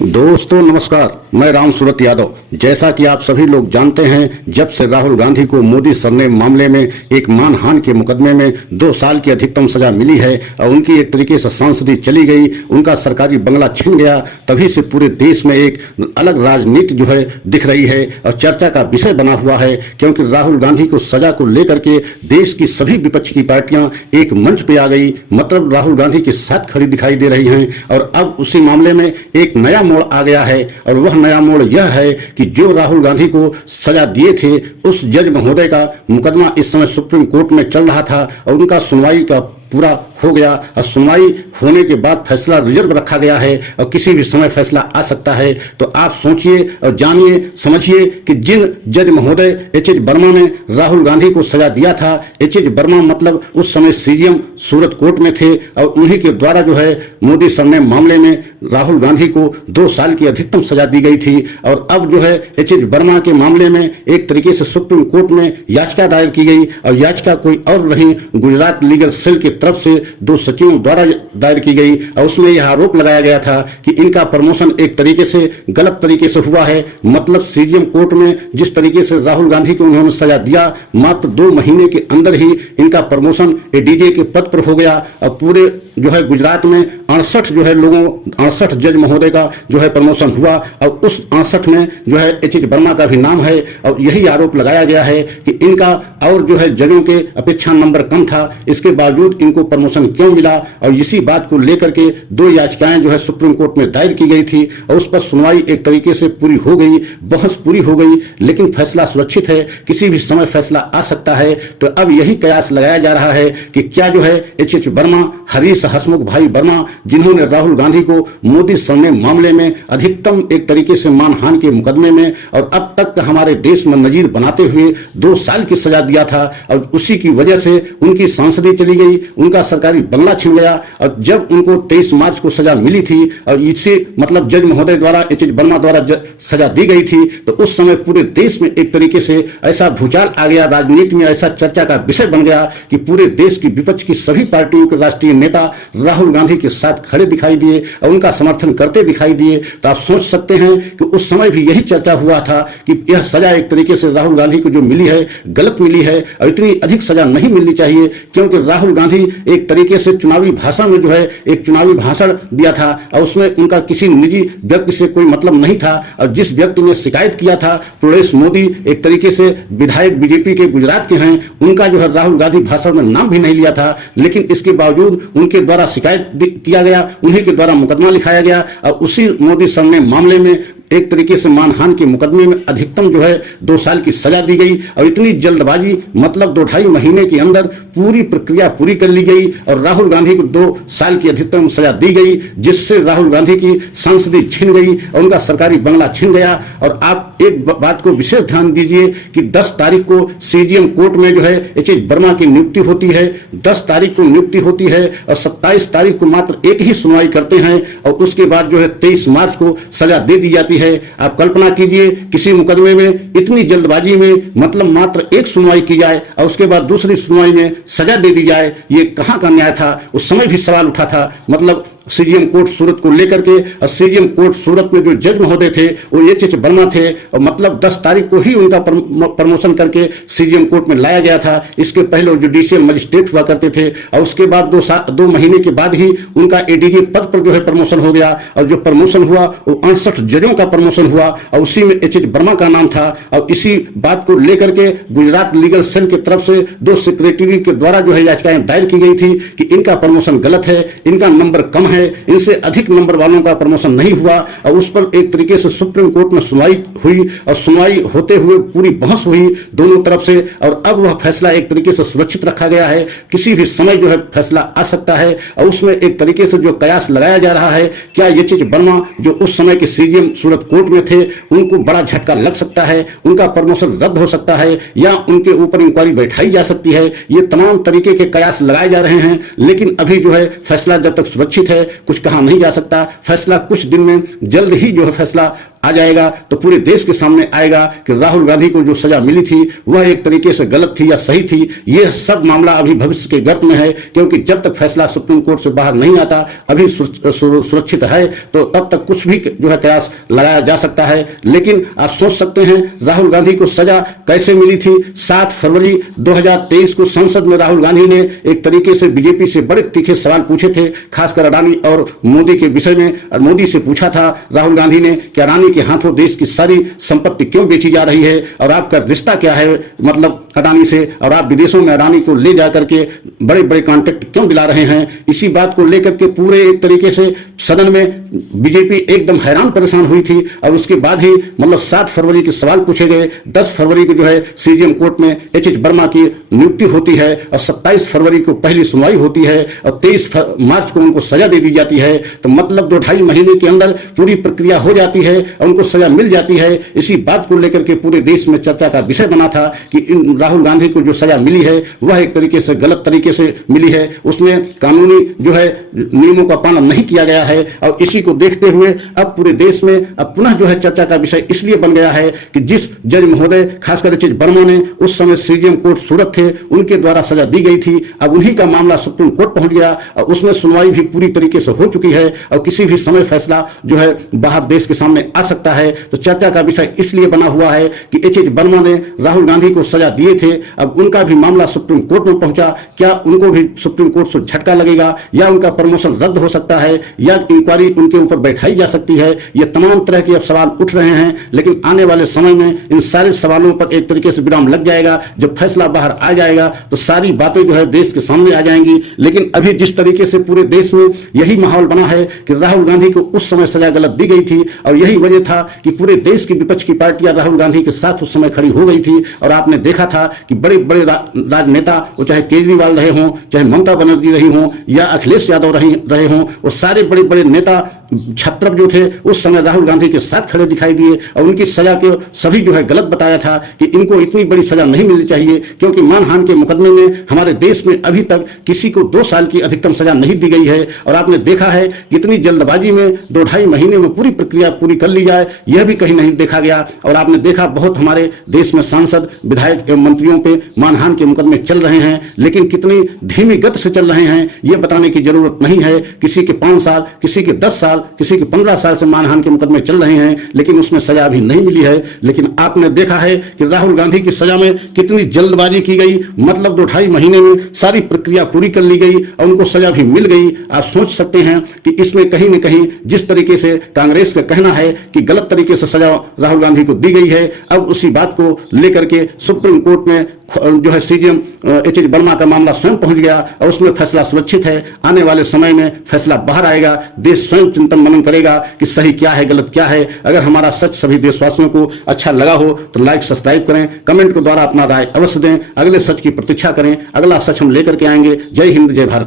दोस्तों नमस्कार, मैं राम सूरत यादव। जैसा कि आप सभी लोग जानते हैं, जब से राहुल गांधी को मोदी सरनेम मामले में एक मानहानि के मुकदमे में 2 साल की अधिकतम सजा मिली है और उनकी एक तरीके से सांसदी चली गई, उनका सरकारी बंगला छिन गया, तभी से पूरे देश में एक अलग राजनीति जो है दिख रही है और चर्चा का विषय बना हुआ है। क्योंकि राहुल गांधी को सजा को लेकर के देश की सभी विपक्ष की पार्टियां एक मंच पे आ गई, मतलब राहुल गांधी के साथ खड़ी दिखाई दे रही हैं। और अब उसी मामले में एक नया मोड़ आ गया है और वह नया मोड़ यह है कि जो राहुल गांधी को सजा दिए थे, उस जज महोदय का मुकदमा इस समय सुप्रीम कोर्ट में चल रहा था और उनका सुनवाई का पूरा हो गया और सुनवाई होने के बाद फैसला रिजर्व रखा गया है और किसी भी समय फैसला आ सकता है। तो आप सोचिए और जानिए समझिए कि जिन जज महोदय एच.एच. वर्मा ने राहुल गांधी को सजा दिया था, एच.एच. वर्मा मतलब उस समय सीजीएम सूरत कोर्ट में थे और उन्हीं के द्वारा जो है मोदी सरनेम मामले में राहुल गांधी को 2 साल की अधिकतम सजा दी गई थी। और अब जो है एच.एच. वर्मा के मामले में एक तरीके से सुप्रीम कोर्ट में याचिका दायर की गई और याचिका कोई और नहीं, गुजरात लीगल सेल की तरफ से 2 सचिवों द्वारा दायर की गई और उसमें यह आरोप लगाया गया था कि इनका प्रमोशन एक तरीके से गलत तरीके से हुआ है। मतलब सीजीएम कोर्ट में जिस तरीके से राहुल गांधी को उन्होंने सजा दिया, मात्र 2 महीने के अंदर ही इनका प्रमोशन एडीजे के पद पर हो गया और पूरे जो है गुजरात में 68 जो है लोगों 68 जज महोदय का जो है प्रमोशन हुआ और उस 68 में जो है एच.एच. वर्मा का भी नाम है। और यही आरोप लगाया गया है कि इनका और जो है जजों के अपेक्षा नंबर कम था, इसके बावजूद इनको प्रमोशन क्यों मिला। और इसी बात को लेकर के 2 याचिकाएं जो है सुप्रीम कोर्ट में दायर की गई थी और उस पर सुनवाई एक तरीके से पूरी हो गई, बहस पूरी हो गई, लेकिन फैसला सुरक्षित है, किसी भी समय फैसला आ सकता है। तो अब यही कयास लगाया जा रहा है कि क्या जो है एच.एच. वर्मा, हरीश हसमुख भाई वर्मा, जिन्होंने राहुल गांधी को मोदी सरनेम मामले में अधिकतम एक तरीके से मानहानि के मुकदमे में और अब तक हमारे देश में नजीर बनाते हुए 2 साल की सजा दिया था और उसी की वजह से उनकी सांसदी चली गई, उनका सरकारी बंगला छिन गया। और जब उनको 23 मार्च को सजा मिली थी और इससे मतलब जज महोदय द्वारा एच.एच. वर्मा द्वारा सजा दी गई थी, तो उस समय पूरे देश में एक तरीके से ऐसा भूचाल आ गया, राजनीति में ऐसा चर्चा का विषय बन गया कि पूरे देश की विपक्ष की सभी पार्टियों के राष्ट्रीय नेता राहुल गांधी के साथ खड़े दिखाई दिए और उनका समर्थन करते दिखाई दिए। तो आप सोच सकते हैं कि उस समय भी यही चर्चा हुआ था कि यह सजा एक तरीके से राहुल गांधी को जो मिली है गलत मिली है और इतनी अधिक सजा नहीं मिलनी चाहिए। क्योंकि राहुल गांधी एक तरीके से चुनावी भाषण में जो है एक चुनावी भाषण दिया था और उसमें उनका किसी निजी व्यक्ति से कोई मतलब नहीं था। और जिस व्यक्ति ने शिकायत किया था, प्रदेश मोदी, एक तरीके से विधायक बीजेपी के गुजरात के हैं, उनका जो है राहुल गांधी भाषण में नाम भी नहीं लिया था, लेकिन इसके बावजूद उनके द्वारा शिकायत किया गया, उन्हीं के द्वारा मुकदमा लिखाया गया और उसी मोदी सरनेम मामले में एक तरीके से मानहानि के मुकदमे में अधिकतम जो है 2 साल की सजा दी गई। और इतनी जल्दबाजी, मतलब 2-2.5 महीने के अंदर पूरी प्रक्रिया पूरी कर ली गई और राहुल गांधी को 2 साल की अधिकतम सजा दी गई, जिससे राहुल गांधी की सांसदी छिन गई और उनका सरकारी बंगला छिन गया। और आप एक बात को विशेष ध्यान दीजिए कि 10 तारीख को सीजीएम कोर्ट में जो है एच.एच. वर्मा की नियुक्ति होती है, 10 तारीख को नियुक्ति होती है और 27 तारीख को मात्र एक ही सुनवाई करते हैं और उसके बाद जो है 23 मार्च को सजा दे दी जाती है। आप कल्पना कीजिए किसी मुकदमे में इतनी जल्दबाजी में मतलब मात्र एक सुनवाई की जाए और उसके बाद दूसरी सुनवाई में सजा दे दी जाए, ये कहां का न्याय था। उस समय भी सवाल उठा था, मतलब सीजीएम कोर्ट सूरत को लेकर के। और सीजीएम कोर्ट सूरत में जो जज महोदय थे वो एच.एच. वर्मा थे और मतलब 10 तारीख को ही उनका प्रमोशन करके सीजीएम कोर्ट में लाया गया था। इसके पहले जुडिशियल मजिस्ट्रेट हुआ करते थे और उसके बाद 2 महीने के बाद ही उनका एडीजे पद पर जो है प्रमोशन हो गया। और जो प्रमोशन हुआ वो 68 जजों का प्रमोशन हुआ और उसी में एच.एच. वर्मा का नाम था। और इसी बात को लेकर के गुजरात लीगल सेल की तरफ से 2 सेक्रेटरी के द्वारा जो है याचिकाएं दायर की गई थी कि इनका प्रमोशन गलत है, इनका नंबर कम है, इनसे अधिक नंबर वालों का प्रमोशन नहीं हुआ। और उस पर एक तरीके से सुप्रीम कोर्ट में सुनवाई हुई और सुनवाई होते हुए पूरी बहस हुई दोनों तरफ से। और अब वह फैसला एक तरीके से सुरक्षित रखा गया है, किसी भी समय जो है फैसला आ सकता है। और उसमें एक तरीके से जो कयास लगाया जा रहा है, क्या एच.एच. वर्मा जो उस समय के सीजीएम सूरत कोर्ट में थे, उनको बड़ा झटका लग सकता है, उनका प्रमोशन रद्द हो सकता है या उनके ऊपर इंक्वायरी बैठाई जा सकती है। ये तमाम तरीके के कयास लगाए जा रहे हैं, लेकिन अभी जो है फैसला जब तक सुरक्षित है कुछ कहा नहीं जा सकता। फैसला कुछ दिन में जल्द ही जो है फैसला आ जाएगा तो पूरे देश के सामने आएगा कि राहुल गांधी को जो सजा मिली थी वह एक तरीके से गलत थी या सही थी। यह सब मामला अभी भविष्य के गर्त में है, क्योंकि जब तक फैसला सुप्रीम कोर्ट से बाहर नहीं आता, अभी सुरक्षित है, तो तब तक कुछ भी जो है कयास लगाया जा सकता है। लेकिन आप सोच सकते हैं राहुल गांधी को सजा कैसे मिली थी। 7 फरवरी 2023 को संसद में राहुल गांधी ने एक तरीके से बीजेपी से बड़े तीखे सवाल पूछे थे, खासकर अडानी और मोदी के विषय में। मोदी से पूछा था राहुल गांधी ने कि अडानी के हाथों देश की सारी संपत्ति क्यों बेची जा रही है और आपका रिश्ता क्या है मतलब अडानी से, और आप विदेशों में अडानी को ले जाकर के बड़े बड़े कॉन्ट्रैक्ट क्यों दिला रहे हैं। इसी बात को लेकर के पूरे एक तरीके से सदन में बीजेपी एकदम हैरान परेशान हुई थी। और उसके बाद ही मतलब 7 फरवरी के सवाल पूछे गए। 10 फरवरी को जो है सीजीएम कोर्ट में एच वर्मा की नियुक्ति होती है और 27 फरवरी को पहली सुनवाई होती है और 23 मार्च को उनको सजा दे दी जाती है। तो मतलब 2-2.5 महीने के अंदर पूरी प्रक्रिया हो जाती है और उनको सजा मिल जाती है। इसी बात को लेकर के पूरे देश में चर्चा का विषय बना था कि राहुल गांधी को जो सजा मिली है वह एक तरीके से गलत तरीके से मिली है, उसमें कानूनी जो है नियमों का पालन नहीं किया गया है। और इसी को देखते हुए अब पूरे देश में अब पुनः जो है चर्चा का विषय इसलिए बन गया है कि जिस जज महोदय खासकर एच वर्मा ने उस समय सीजीएम कोर्ट सूरत थे, उनके द्वारा सजा दी गई थी, अब उन्हीं का मामला सुप्रीम कोर्ट पहुंच गया और उसमें सुनवाई भी पूरी तरीके से हो चुकी है और किसी भी समय फैसला जो है बाहर देश के सामने आ सकता है। तो चर्चा का विषय इसलिए बना हुआ है कि एच वर्मा ने राहुल गांधी को सजा दिए थे, अब उनका भी मामला सुप्रीम कोर्ट में पहुंचा, क्या उनको भी सुप्रीम कोर्ट से झटका लगेगा या उनका प्रमोशन रद्द हो सकता है या इंक्वायरी उनके ऊपर बैठाई जा सकती है। ये तमाम तरह के अब सवाल उठ रहे हैं, लेकिन आने वाले समय में इन सारे सवालों पर एक तरीके से विराम लग जाएगा। जब फैसला बाहर आ जाएगा तो सारी बातें जो है देश के सामने आ जाएंगी। लेकिन अभी जिस तरीके से पूरे देश में यही माहौल बना है कि राहुल गांधी को उस समय सजा गलत दी गई थी और यही वजह था कि पूरे देश की विपक्ष की पार्टियां राहुल गांधी के साथ उस समय खड़ी हो गई थी। और आपने देखा था कि बड़े बड़े राजनेता, वो चाहे केजरीवाल रहे हों, चाहे ममता बनर्जी रही हों या अखिलेश यादव रहे हों, वो सारे बड़े बड़े नेता छत्रप जो थे उस समय राहुल गांधी के साथ खड़े दिखाई दिए और उनकी सजा के सभी जो है गलत बताया था कि इनको इतनी बड़ी सजा नहीं मिलनी चाहिए, क्योंकि मानहानि के मुकदमे में हमारे देश में अभी तक किसी को 2 साल की अधिकतम सजा नहीं दी गई है। और आपने देखा है कितनी जल्दबाजी में 2-2.5 महीने में पूरी प्रक्रिया पूरी कर ली जाए, यह भी कहीं नहीं देखा गया। और आपने देखा बहुत हमारे देश में सांसद, विधायक एवं मंत्रियों पे मानहानि के मुकदमे चल रहे हैं, लेकिन कितनी धीमी गति से चल रहे हैं यह बताने की जरूरत नहीं है। किसी के 5 साल, किसी के 10 साल, किसी के 15 साल से मानहानि के मुकदमे चल रहे हैं, लेकिन उसमें सजा अभी नहीं मिली है। लेकिन आपने देखा है कि राहुल गांधी की सजा में कितनी जल्दबाजी की गई, मतलब 2-2.5 महीने में सारी प्रक्रिया पूरी कर ली गई और उनको सजा भी मिल गई। आप सोच सकते हैं कि इसमें कहीं न कहीं जिस तरीके से कांग्रेस का कहना है कि गलत तरीके से सजा राहुल गांधी को दी गई है, अब उसी बात को लेकर के सुप्रीम कोर्ट में जो है सीजीएम एच वर्मा का मामला स्वयं पहुंच गया और उसमें फैसला सुरक्षित है। आने वाले समय में फैसला बाहर आएगा, देश स्वयं चिंतन मनन करेगा कि सही क्या है, गलत क्या है। अगर हमारा सच सभी देशवासियों को अच्छा लगा हो तो लाइक सब्सक्राइब करें, कमेंट के द्वारा अपना राय अवश्य दें, अगले सच की प्रतीक्षा करें। अगला सच हम लेकर के आएंगे। जय हिंद, जय भारत।